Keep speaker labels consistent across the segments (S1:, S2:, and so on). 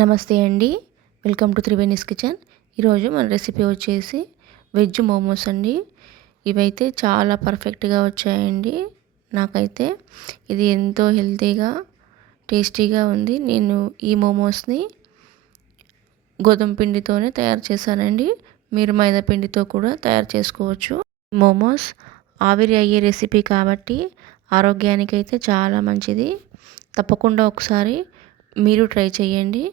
S1: నమస్తే అండి. Welcome to Triveni's kitchen ఈరోజు మన రెసిపీ వచ్చేసి వెజ్ మోమోస్ అండి. ఇవైతే చాలా పర్ఫెక్ట్గా వచ్చాయండి. నాకైతే ఇది ఎంతో హెల్తీగా టేస్టీగా ఉంది. నేను ఈ మోమోస్ని గోధుమ పిండితోనే తయారు చేశానండి. మీరు మైదా పిండితో కూడా తయారు చేసుకోవచ్చు. మోమోస్ ఆవిరి అయ్యే రెసిపీ కాబట్టి ఆరోగ్యానికి అయితే చాలా మంచిది. తప్పకుండా ఒకసారి మీరు ట్రై చేయండి.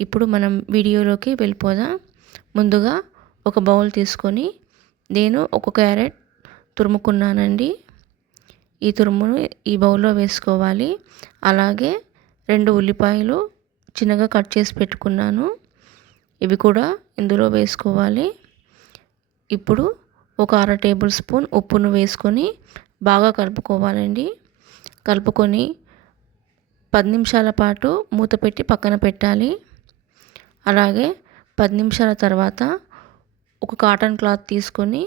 S1: ఇప్పుడు మనం వీడియోలోకి వెళ్ళిపోదాం. ముందుగా ఒక బౌల్ తీసుకొని నేను ఒక క్యారెట్ తురుముకున్నానండి. ఈ తురుమును ఈ బౌల్లో వేసుకోవాలి. అలాగే రెండు ఉల్లిపాయలు చిన్నగా కట్ చేసి పెట్టుకున్నాను. ఇవి కూడా ఇందులో వేసుకోవాలి. ఇప్పుడు ఒక అర టేబుల్ స్పూన్ ఉప్పును వేసుకొని బాగా కలుపుకోవాలండి. కలుపుకొని పది నిమిషాల పాటు మూత పెట్టి పక్కన పెట్టాలి. అలాగే పది నిమిషాల తర్వాత ఒక కాటన్ క్లాత్ తీసుకొని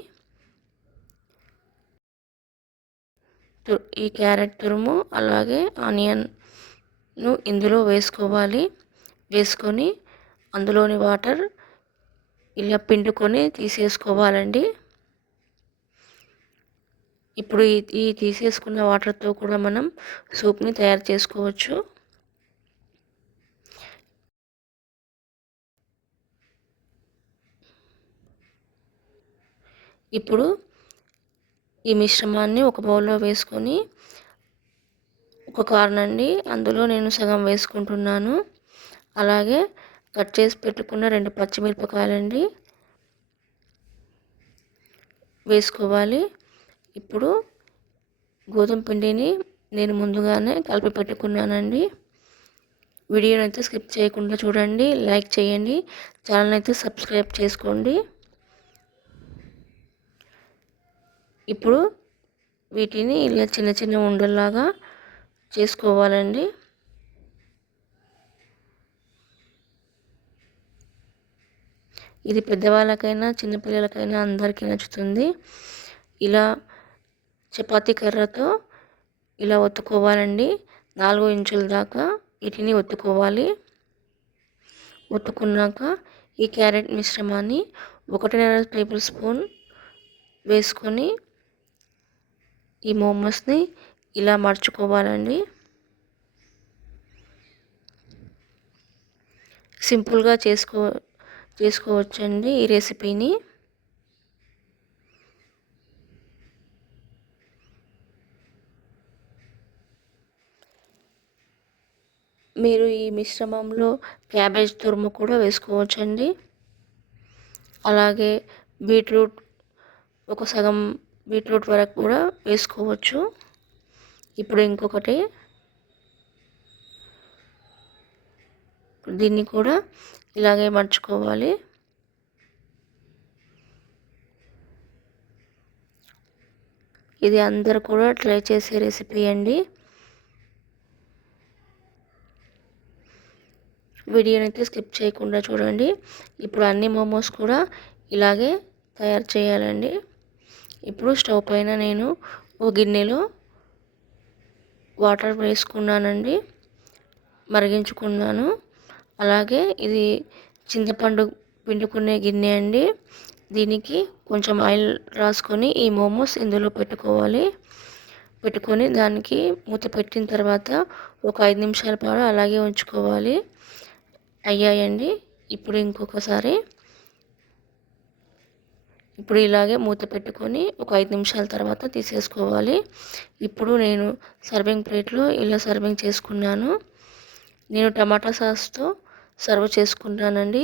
S1: ఈ క్యారెట్ తురుము అలాగే ఆనియన్ను ఇందులో వేసుకోవాలి. వేసుకొని అందులోని వాటర్ ఇలా పిండుకొని తీసేసుకోవాలండి. ఇప్పుడు ఈ తీసేసుకున్న వాటర్తో కూడా మనం సూప్ని తయారు చేసుకోవచ్చు. ఇప్పుడు ఈ మిశ్రమాన్ని ఒక బౌల్లో వేసుకొని ఒక కారణండి అందులో నేను సగం వేసుకుంటున్నాను. అలాగే కట్ చేసి పెట్టుకున్న రెండు పచ్చిమిరపకాయలండి వేసుకోవాలి. ఇప్పుడు గోధుమ పిండిని నేను ముందుగానే కలిపి పెట్టుకున్నానండి. వీడియోని అయితే స్కిప్ చేయకుండా చూడండి లైక్ చేయండి ఛానల్ అయితే సబ్స్క్రైబ్ చేసుకోండి. ఇప్పుడు వీటిని ఇలా చిన్న చిన్న ఉండల్లాగా చేసుకోవాలండి. ఇది పెద్దవాళ్ళకైనా చిన్నపిల్లలకైనా అందరికీ నచ్చుతుంది. ఇలా చపాతీ కర్రతో ఇలా ఒత్తుకోవాలండి. నాలుగు ఇంచుల దాకా వీటిని ఒత్తుకోవాలి. ఒత్తుకున్నాక ఈ క్యారెట్ మిశ్రమాన్ని ఒకటిన్నర టేబుల్ స్పూన్ వేసుకొని ఈ మోమోస్ని ఇలా మర్చుకోవాలండి. సింపుల్గా చేసుకో చేసుకోవచ్చండి ఈ రెసిపీని. మీరు ఈ మిశ్రమంలో క్యాబేజ్ తురుము కూడా వేసుకోవచ్చండి. అలాగే బీట్రూట్ ఒక సగం బీట్రూట్ వరకు కూడా వేసుకోవచ్చు. ఇప్పుడు ఇంకొకటి దీన్ని కూడా ఇలాగే మర్చుకోవాలి. ఇది అందరు కూడా ట్రై చేసే రెసిపీ అండి. వీడియోని అయితే స్కిప్ చేయకుండా చూడండి. ఇప్పుడు అన్ని మోమోస్ కూడా ఇలాగే తయారు చేయాలండి. ఇప్పుడు స్టవ్ పైన నేను ఒక గిన్నెలో వాటర్ వేసుకున్నానండి. మరిగించుకున్నాను. అలాగే ఇది చింతపండు పిండుకునే గిన్నె అండి. దీనికి కొంచెం ఆయిల్ రాసుకొని ఈ మోమోస్ ఇందులో పెట్టుకోవాలి. పెట్టుకొని దానికి మూత పెట్టిన తర్వాత ఒక ఐదు నిమిషాల పాటు అలాగే ఉంచుకోవాలి. అయ్యాయండి. ఇప్పుడు ఇంకొకసారి ఇప్పుడు ఇలాగే మూత పెట్టుకొని ఒక ఐదు నిమిషాల తర్వాత తీసేసుకోవాలి. ఇప్పుడు నేను సర్వింగ్ ప్లేట్లో ఇలా సర్వింగ్ చేసుకున్నాను. నేను టమాటా సాస్తో సర్వ్ చేసుకుంటానండి.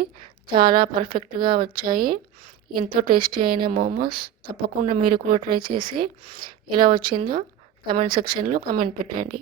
S1: చాలా పర్ఫెక్ట్గా వచ్చాయి. ఎంతో టేస్టీ అయిన మోమోస్. తప్పకుండా మీరు కూడా ట్రై చేసి ఎలా వచ్చిందో కమెంట్ సెక్షన్లో కమెంట్ పెట్టండి.